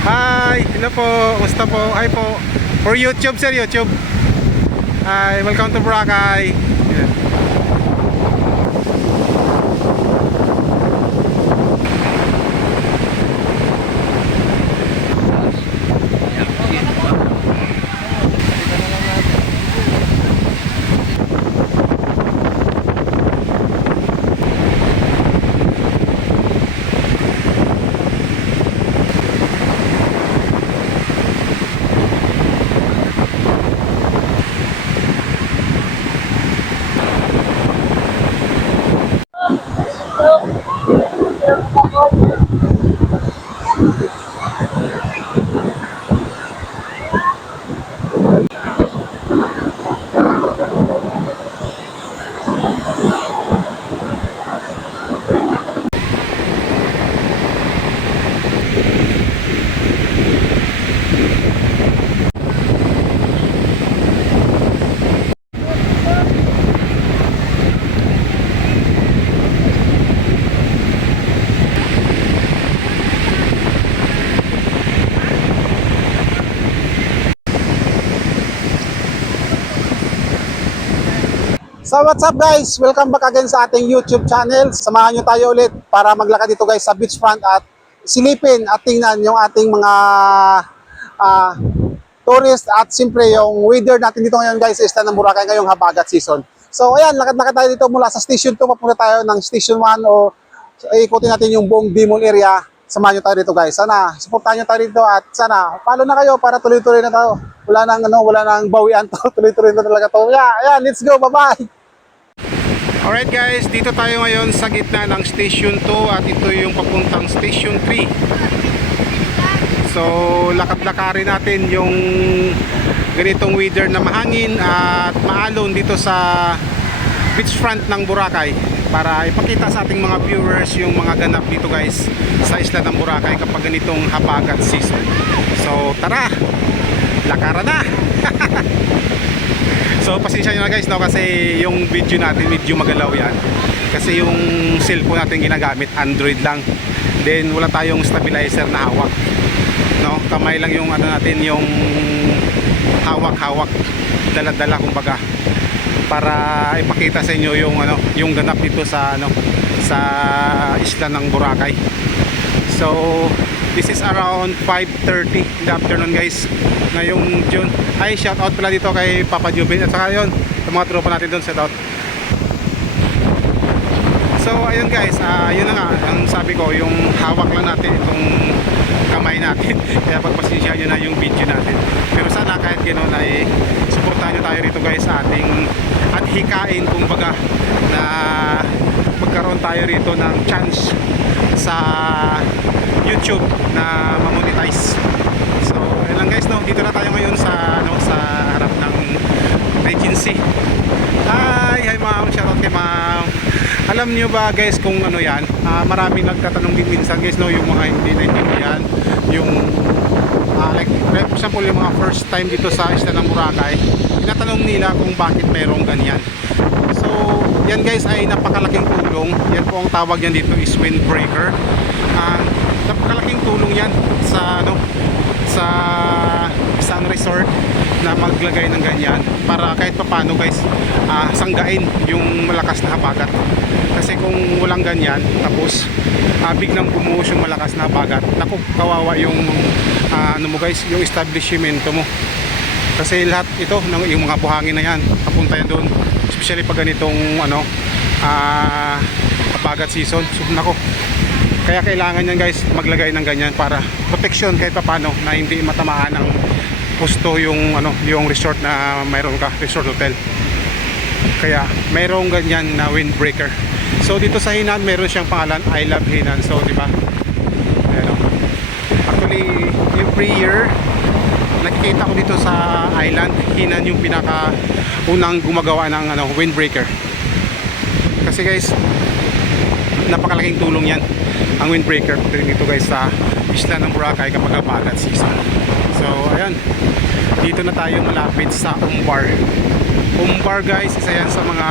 Hi, hello po. Kumusta po? Hi po. For YouTube, sir, YouTube. Hi, welcome to Boracay. Yeah. So what's up guys? Welcome back again sa ating YouTube channel. Samahan nyo tayo ulit para maglakad dito guys sa beachfront at silipin at tingnan yung ating mga tourist at siyempre yung weather natin dito ngayon guys sa isla ng Boracay ngayong habagat season. So ayan, lakad-lakad tayo dito mula sa station 2 papunta tayo ng station 1 o ikutin natin yung buong Bimol area. Samahan nyo tayo dito guys. Sana supportahan nyo tayo dito at sana follow na kayo para tuloy-tuloy na tayo. Wala nang bawian to. Tuloy-tuloy na talaga to. Yeah, ayan, let's go. Bye-bye. Alright guys, dito tayo ngayon sa gitna ng Station 2 at ito yung papuntang Station 3. So, lakad-lakarin natin yung ganitong weather na mahangin at maalon dito sa beachfront ng Boracay para ipakita sa ating mga viewers yung mga ganap dito guys sa isla ng Boracay kapag ganitong habagat season. So, tara! Lakaran na! So pasensya nyo na guys no, kasi yung video natin medyo magalaw yan kasi yung cellphone natin ginagamit Android lang, then wala tayong stabilizer na hawak no, kamay lang yung ano natin, yung hawak-hawak, dala-dala kumbaga para ipakita sa inyo yung ano, yung ganap dito sa ano, sa isla ng Boracay. So this is around 5:30 in the afternoon guys ngayong June. Ay, shout out pala dito kay Papa Jubin at saka yun sa mga tropa natin doon, shout out. So ayun guys, yun na nga ang sabi ko, yung hawak lang natin itong kamay natin kaya pagpasensya nyo na yung video natin, pero sana kahit gano'n ay suportahan nyo tayo rito guys sa ating at hikain kumbaga na magkaroon tayo rito ng chance sa YouTube na mamonetize. So ayun lang guys no, dito na tayo ngayon sa ano, sa harap ng Regency. Hi ma'am, shoutout kay ma'am. Alam niyo ba guys kung ano yan, maraming nagtatanong din minsan guys no, yung mga hindi naintindihan yung like for example yung mga first time dito sa isla ng Boracay, tinatanong nila kung bakit mayroong ganyan. So yan guys ay napakalaking tulong. Yan po ang tawag yan dito is windbreaker. Napakalaking tulong yan sa ano, sa isang resort na maglagay ng ganyan para kahit papano guys sanggain yung malakas na habagat. Kasi kung walang ganyan tapos biglang bumuhos yung malakas na habagat, naku, kawawa yung ano mo guys, yung establishmento mo. Kasi lahat ito, yung mga buhangin na yan, papunta yan doon, especially pag ganitong ano, habagat season. So nako, kaya kailangan yan guys maglagay ng ganyan para protection kahit papano na hindi matamaan ng gusto yung ano, yung resort na mayroon ka, resort hotel. Kaya mayroong ganyan na windbreaker. So dito sa Hinan meron siyang pangalan I Love Hinan. So di ba? Ayan, actually every year nakikita ko dito sa island, Hinan yung pinaka unang gumagawa ng ano, windbreaker. Kasi guys, napakalaking tulong yan ang windbreaker dito guys sa isla ng Boracay kapag habagat season. So ayan, dito na tayo malapit sa Umbar. Umbar guys, isa yan sa mga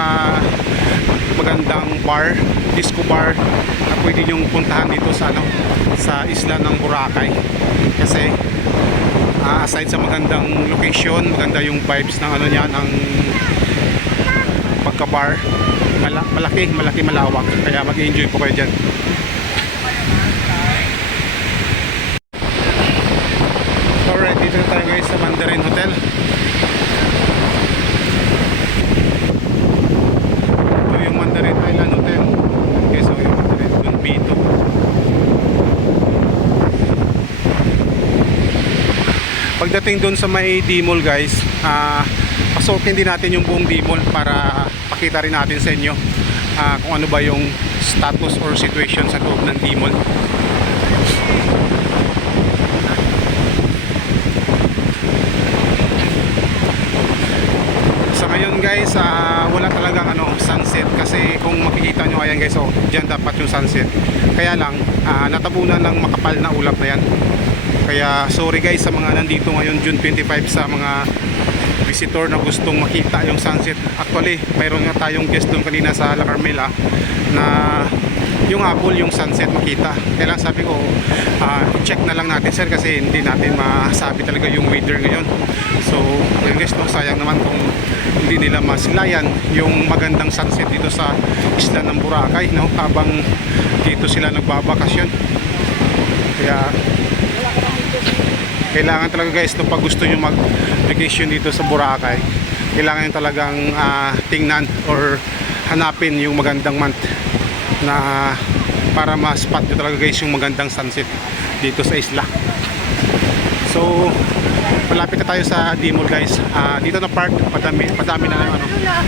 magandang bar, disco bar na pwede nyong puntahan dito sa ano, sa isla ng Boracay. Kasi aside sa magandang location, maganda yung vibes ng ano niya, ng pagka-bar, malaki malawak, kaya mag-enjoy po kayo dyan. Alright, dito na tayo guys sa Mandarin Hotel. Ito yung Mandarin Island Hotel. Okay, so yung Mandarin, yung B2. Pagdating doon sa may D-Mall guys, pasukin din natin yung buong D-Mall para pakita rin natin sa inyo kung ano ba yung status or situation sa loob ng D-Mall. Sa ngayon guys, wala talagang sunset, kasi kung makikita nyo, ayan guys, dyan dapat yung sunset. Kaya lang, natabunan ng makapal na ulap na yan. Kaya sorry guys sa mga nandito ngayon June 25, sa mga visitor na gustong makita yung sunset. Actually, mayroon nga tayong guest doon kanina sa La Carmela na yung hapon yung sunset makita. Kaya lang sabi ko, check na lang natin sir, kasi hindi natin masabi talaga yung weather ngayon. So yun guys, sayang naman kung hindi nila masilayan yung magandang sunset dito sa isla ng Boracay, habang dito sila nagbabakasyon. Kaya kailangan talaga guys, pag gusto nyo mag vacation dito sa Boracay, kailangan nyo talagang tingnan or hanapin yung magandang month na para ma-spot nyo talaga guys yung magandang sunset dito sa isla. So malapit na tayo sa D-Mall guys. Dito na park, padami na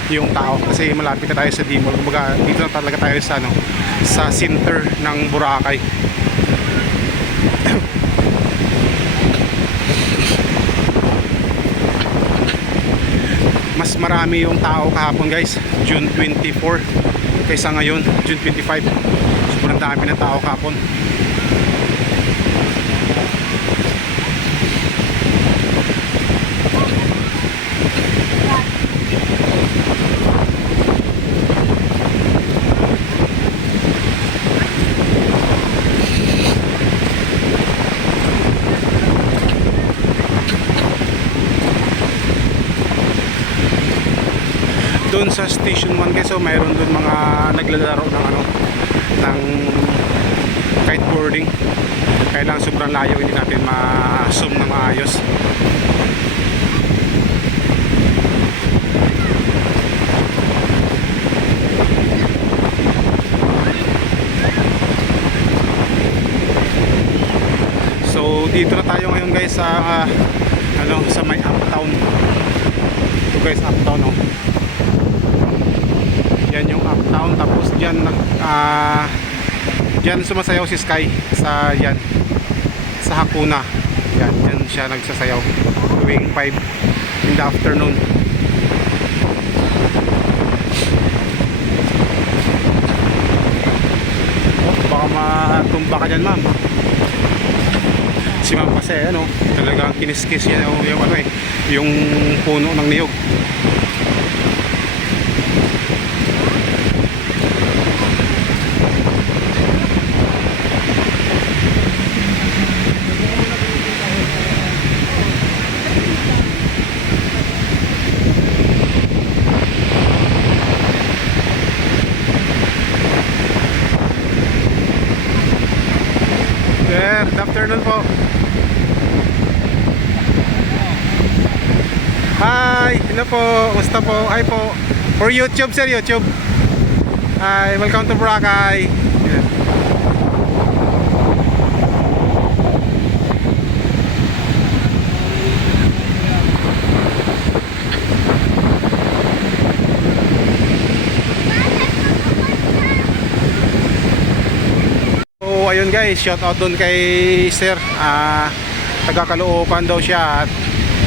yung tao, kasi malapit na tayo sa D-Mall. Kumbaga dito na talaga tayo sa sa center ng Boracay. Mas marami yung tao kahapon guys, June 24, kaysa ngayon June 25. Sobrang dami ng tao kahapon. Doon sa station 1 guys, mayroon doon mga naglalaro ng ng kiteboarding. Kaya lang sobrang layo, hindi natin ma-zoom na maayos. So dito na tayo ngayon guys sa sa may uptown. Ito guys, uptown yan yung uptown. Tapos dyan dyan sumasayaw si Sky sa sa Hakuna. Dyan siya nagsasayaw tuwing 5 in the afternoon. Baka matumba ka dyan ma'am. Si ma'am kasi talagang kiniskis yan yung puno ng niyog. Sir, good afternoon po. Hi, hello po. Kumusta po? Hi po. For YouTube sir, YouTube. Hi, welcome to Boracay. Yeah. Ayun guys, shout out doon kay sir. Taga Caloocan daw siya,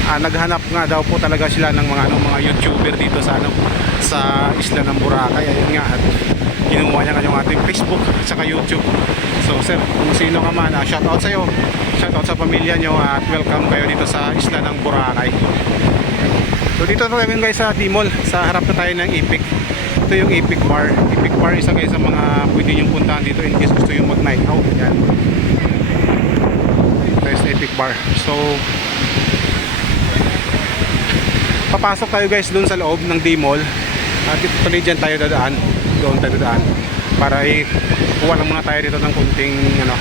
at naghanap nga daw po talaga sila ng mga mga YouTuber dito sa sa isla ng Boracay. Ayun nga, at kinuha niya yung ating Facebook at saka YouTube. So sir, kung sino ka man, shout out sa iyo. Shout out sa pamilya nyo, at welcome kayo dito sa isla ng Boracay. So dito tayo guys sa D-Mall, sa harap na tayo ng Epic. Ito yung Epic Bar. Epic Bar, isa guys sa mga pwede nyong puntahan dito in case gusto yung mag night out. Yan. tayo sa Epic Bar. So papasok tayo guys doon sa loob ng D-Mall. At tuloy dyan tayo dadaan. Doon tayo dadaan para kuha lang muna tayo dito ng kunting ano.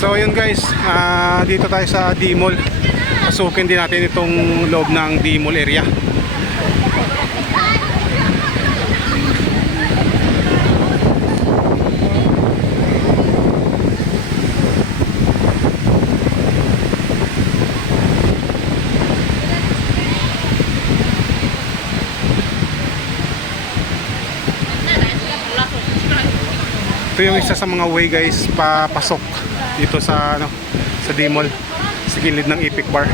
So yun guys, dito tayo sa D-Mall. Pasukin din natin itong loob ng D-Mall area. Ito yung isa sa mga way guys papasok dito sa ano, sa D-Mall sa gilid ng Epic Bar.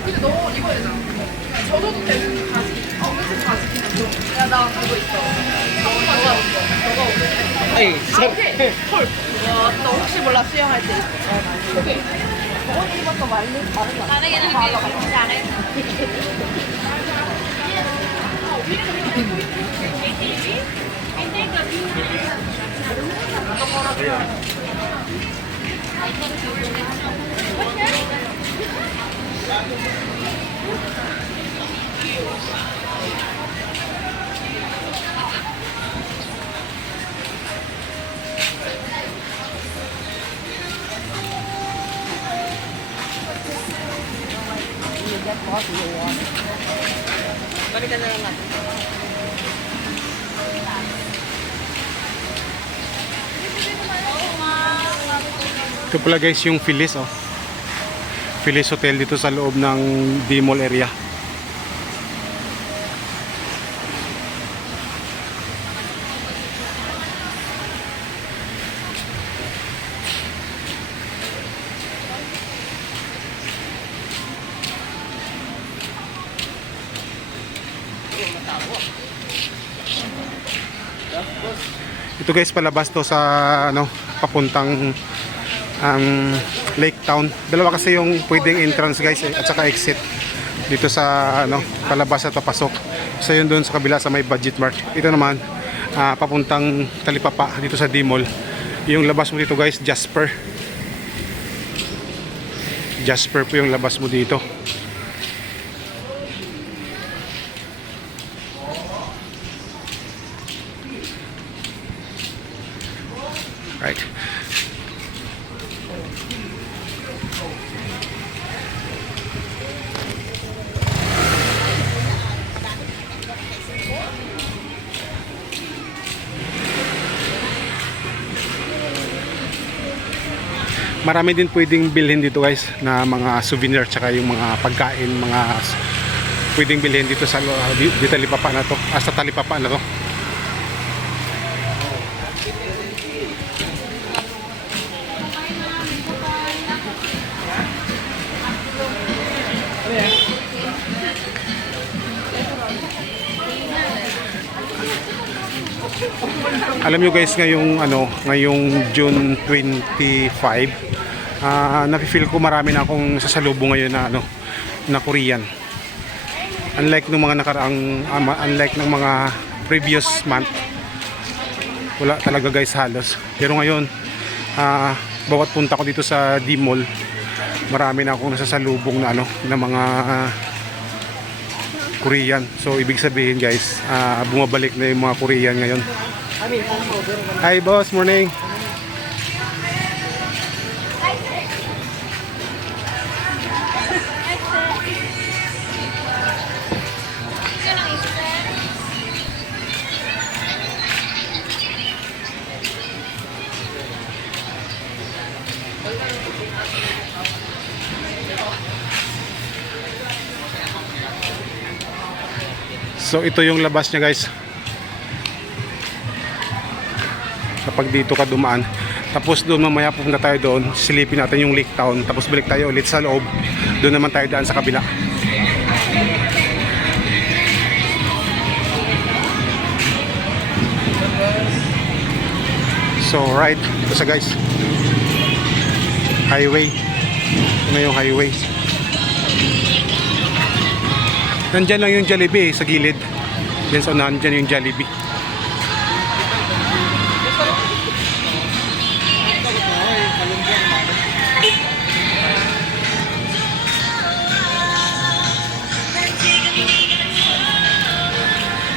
근데 너 입어야 되잖아. 젖어도 되는 바지. 무슨 바지? 야, 나 그거 있어. 너가 옷. 아니, 아, 오케이. 헐. 와, 너 혹시 몰라 수영할 때. 오케이. 저번 입었던 말린 다른 거. 다른 얘는 이게 잘해. balikan na lang natin. Ito pala guys yung Phyllis, oh. Phyllis Hotel dito sa loob ng D-Mall area. Ito guys palabas to sa ano, papuntang Lake Town. Dalawa kasi yung pwedeng entrance guys at saka exit dito sa ano, palabas at papasok. So yun doon sa kabila sa may Budget Mart. Ito naman papuntang Talipapa dito sa D-Mall. Yung labas mo dito guys, Jasper. Jasper po yung labas mo dito. Right. Marami din pwedeng bilhin dito guys na mga souvenir tsaka yung mga pagkain, mga pwedeng bilhin dito sa dito Talipapa na to, sa Talipapa na to. Alam nyo guys, ngayong June 25, nafe-feel ko marami na akong sasalubong ngayon na na Korean. Unlike ng mga unlike ng mga previous month, wala talaga guys halos. Pero ngayon, bawat punta ko dito sa D-Mall, marami na akong nasasalubong na na mga Korean. So ibig sabihin guys, bumabalik na yung mga Korean ngayon. Hi boss, morning. So ito yung labas niya guys. Kapag dito ka dumaan, tapos doon mamaya pupunta tayo doon, silipin natin yung Lake Town, tapos balik tayo ulit sa loob. Doon naman tayo daan sa kabila. So right, ito sa guys, highway. Ito na yung highway. Nandyan lang yung Jollibee sa gilid. Yan sa unahan, dyan yung Jollibee.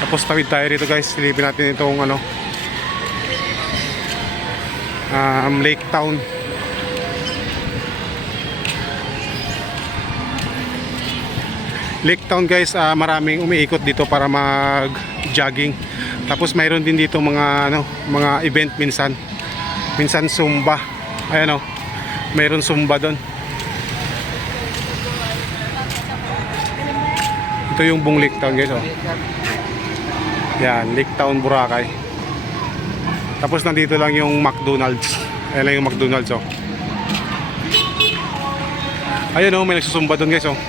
Tapos tawid tayo rito guys. Silipin natin itong ano, Lake Town. Lake Town guys, maraming umiikot dito para mag-jogging. Tapos mayroon din dito mga ano, mga event minsan. Minsan Zumba. Ayan oh. Mayroon Zumba doon. Ito yung buong Lake Town guys oh. Yan, Lake Town Boracay. Tapos nandito lang yung McDonald's. Ayan lang yung McDonald's oh. Ayan oh, may nagsusumba doon guys oh.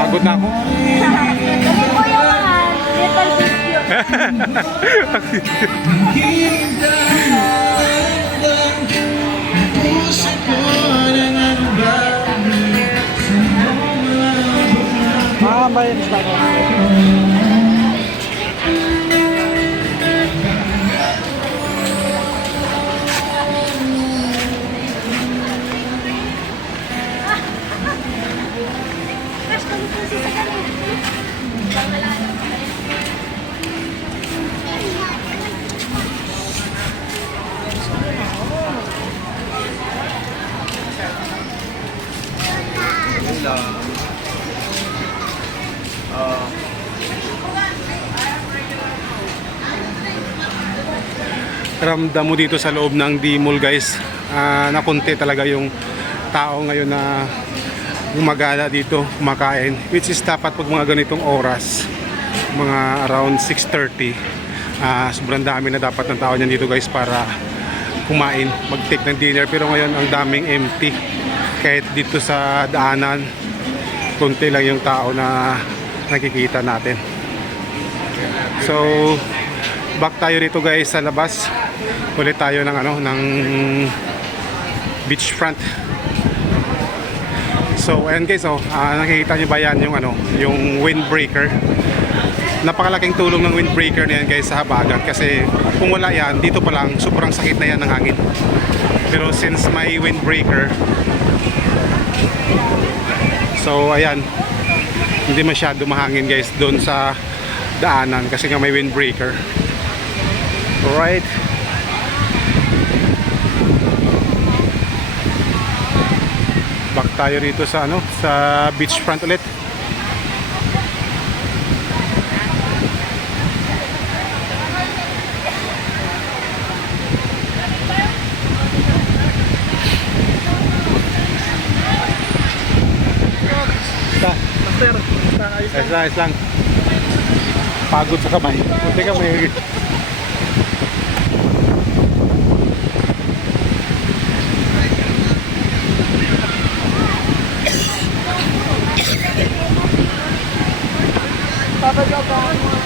Pagod na ako. Kasi po yung mga little video. Crush ko nito si sa kanila. ramdam mo dito sa loob ng D-Mall guys, na konti talaga yung tao ngayon na gumagala dito, kumakain, which is dapat pag mga ganitong oras, mga around 6:30, sobrang dami na dapat ng tao niyan dito guys para kumain, mag-take ng dinner. Pero ngayon ang daming empty, kahit dito sa daanan konti lang yung tao na nakikita natin. So back tayo rito guys sa labas, ulit tayo ng ng beachfront. So ayan guys, nakikita nyo ba yan yung yung windbreaker? Napakalaking tulong ng windbreaker na yan guys sa habagat, kasi kung wala yan, dito pa lang sobrang sakit na yan ng hangin. Pero since may windbreaker, so ayan, hindi masyado mahangin guys doon sa daanan kasi nga may windbreaker. Alright, back tayo rito sa sa beachfront ulit. Ayos lang. Pagod sa kamay. Buti ka may... Papa, drop off.